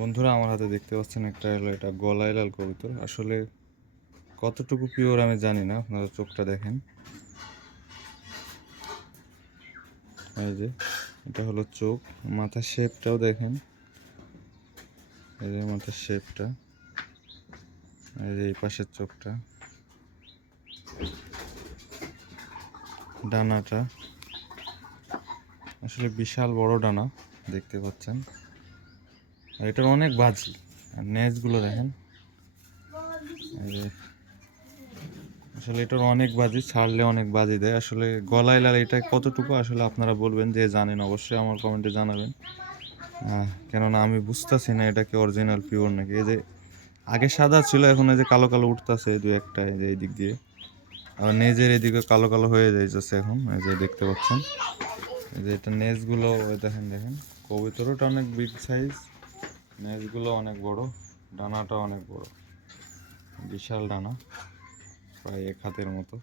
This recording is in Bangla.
বন্ধুরা, আমার হাতে দেখতে পাচ্ছেন একটা হলো এটা গলায় লাল কবুতর। আসলে কতটুকু পিওর আমি জানি না, আপনারা চোখটা দেখেন। এই যে এটা হলো চোখ, মাথার শেপটাও দেখেন। এই যে মাথার শেপটা, এই যে এই পাশের চোখটা, ডানাটা আসলে বিশাল বড় ডানা দেখতে পাচ্ছেন। আর এটার অনেক বাজি, আর নেজগুলো দেখেন। এই যে আসলে এটার অনেক বাজি, ছাড়লে অনেক বাজি দেয়। আসলে গলায় লাল এটা কতটুকু আসলে আপনারা বলবেন, যে জানেন অবশ্যই আমার কমেন্টে জানাবেন। কেননা আমি বুঝতেছি না এটা কি অরিজিনাল পিওর নাকি। এই যে আগে সাদা ছিল, এখন এই যে কালো কালো উঠতেছে দু একটা, এই যে এই দিক দিয়ে। আবার নেজের এদিকে কালো কালো হয়ে যাইতেছে এখন, এই যে দেখতে পাচ্ছেন। এই যে এটা নেজগুলো দেখেন দেখেন, কবুতরটা অনেক বিগ সাইজ, নেজগুলো অনেক বড়, ডানাটা অনেক বড়, বিশাল ডানা, প্রায় এক হাতের মতো।